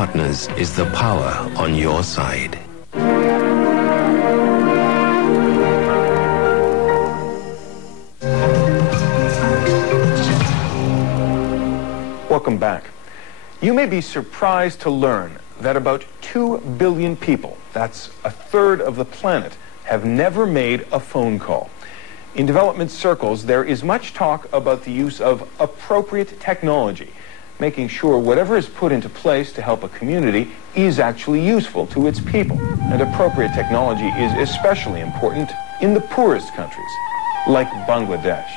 partners is the power on your side. Welcome back. You may be surprised to learn that about 2 billion people, that's a third of the planet, have never made a phone call. In development circles, there is much talk about the use of appropriate technology, making sure whatever is put into place to help a community is actually useful to its people. And appropriate technology is especially important in the poorest countries, like Bangladesh.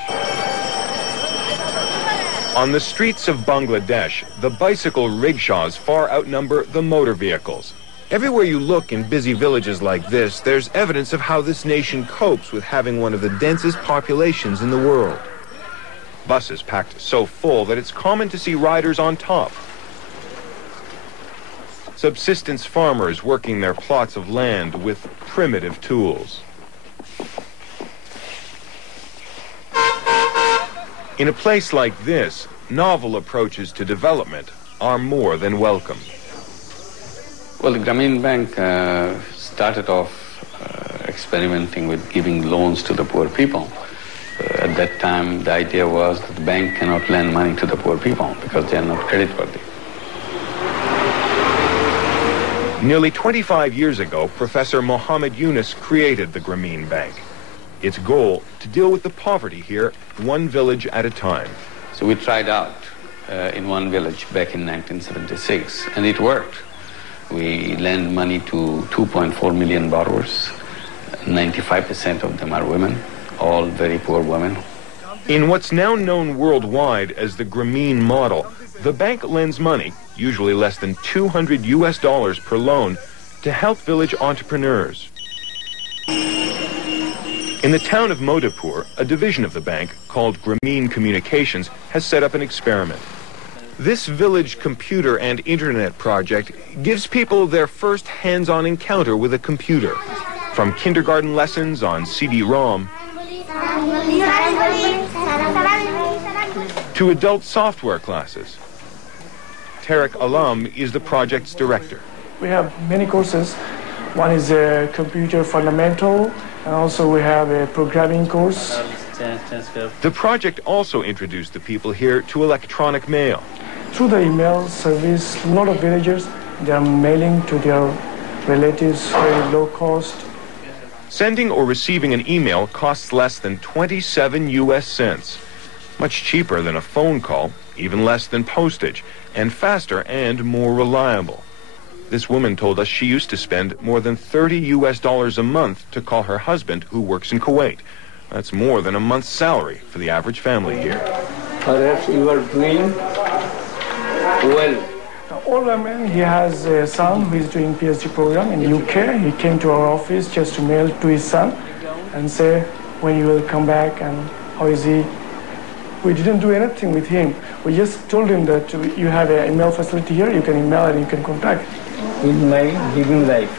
On the streets of Bangladesh, the bicycle rickshaws far outnumber the motor vehicles. Everywhere you look in busy villages like this, there's evidence of how this nation copes with having one of the densest populations in the world. Buses packed so full that it's common to see riders on top. Subsistence farmers working their plots of land with primitive tools. In a place like this, novel approaches to development are more than welcome. Well, the Grameen Bank started off experimenting with giving loans to the poor people. At that time, the idea was that the bank cannot lend money to the poor people because they are not creditworthy. Nearly 25 years ago, Professor Mohammed Yunus created the Grameen Bank. Its goal, to deal with the poverty here, one village at a time. So we tried out in one village back in 1976, and it worked. We lend money to 2.4 million borrowers. 95% of them are women, all very poor women. In what's now known worldwide as the Grameen model, the bank lends money, usually less than $200 per loan, to help village entrepreneurs. In the town of Modipur, a division of the bank, called Grameen Communications, has set up an experiment. This village computer and internet project gives people their first hands-on encounter with a computer. From kindergarten lessons on CD-ROM to adult software classes. Tariq Alam is the project's director. We have many courses. One is a computer fundamental, and also we have a programming course. The project also introduced the people here to electronic mail. Through the email service, a lot of villagers, they are mailing to their relatives very low cost. Sending or receiving an email costs less than 27 US cents. Much cheaper than a phone call, even less than postage, and faster and more reliable. This woman told us she used to spend more than $30 US a month to call her husband who works in Kuwait. That's more than a month's salary for the average family here. Perhaps you are doing well. The older man, he has a son who is doing PhD program in UK. He came to our office just to mail to his son and say when you will come back and how is he. We didn't do anything with him. We just told him that you have an email facility here, you can email and you can contact. In my living life.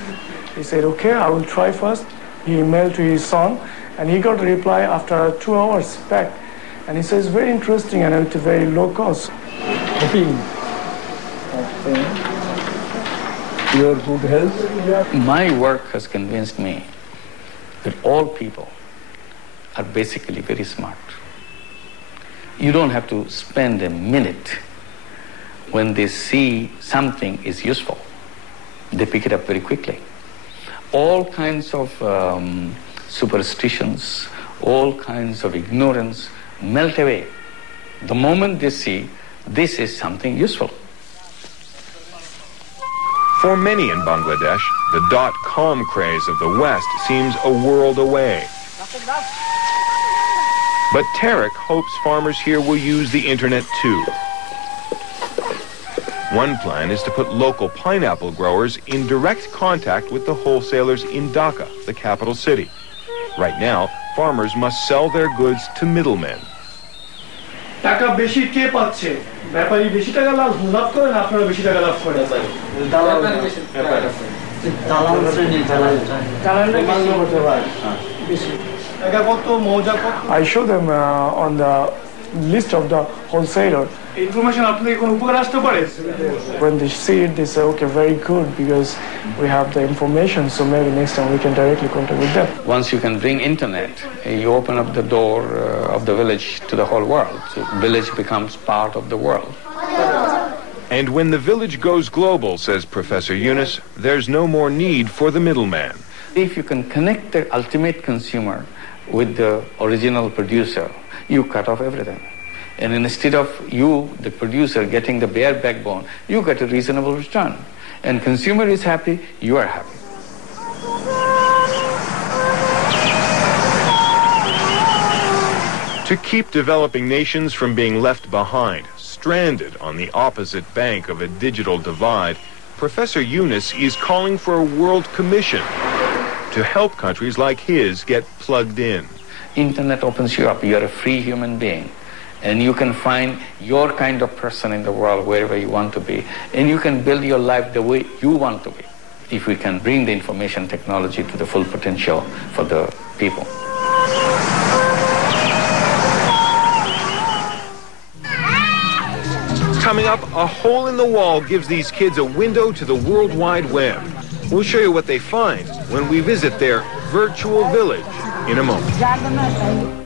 He said, okay, I will try first. He emailed to his son and he got a reply after 2 hours back. And he says, very interesting and at a very low cost. Your good health. My work has convinced me that all people are basically very smart. You don't have to spend a minute when they see something is useful. They pick it up very quickly. All kinds of superstitions, all kinds of ignorance melt away the moment they see this is something useful. For many in Bangladesh, the dot-com craze of the West seems a world away. But Tariq hopes farmers here will use the internet too. One plan is to put local pineapple growers in direct contact with the wholesalers in Dhaka, the capital city. Right now, farmers must sell their goods to middlemen. টাকা বেশি কে পাচ্ছে ব্যাপারী বেশি টাকা লাভ করে না আপনারা বেশি টাকা লাভ করেন দালাল বেশি দালাল শ্রেণী দালাল করতে পারে বেশি টাকা কত মৌজা কত I show them on the list of the wholesaler information আপনাদের কোনো উপকার আসতে পারে? When they see it, they say, okay, very good, because we have the information, so maybe next time we can directly contact with them. Once you can bring internet, you open up the door of the village to the whole world. So village becomes part of the world. And when the village goes global, says Professor Yunus, there's no more need for the middleman. If you can connect the ultimate consumer with the original producer, you cut off everything. And instead of you, the producer, getting the bare backbone, you get a reasonable return. And consumer is happy, you are happy. To keep developing nations from being left behind, stranded on the opposite bank of a digital divide, Professor Yunus is calling for a world commission to help countries like his get plugged in. Internet opens you up. You're a free human being. And you can find your kind of person in the world wherever you want to be. And you can build your life the way you want to be, if we can bring the information technology to the full potential for the people. Coming up, a hole in the wall gives these kids a window to the World Wide Web. We'll show you what they find when we visit their virtual village in a moment.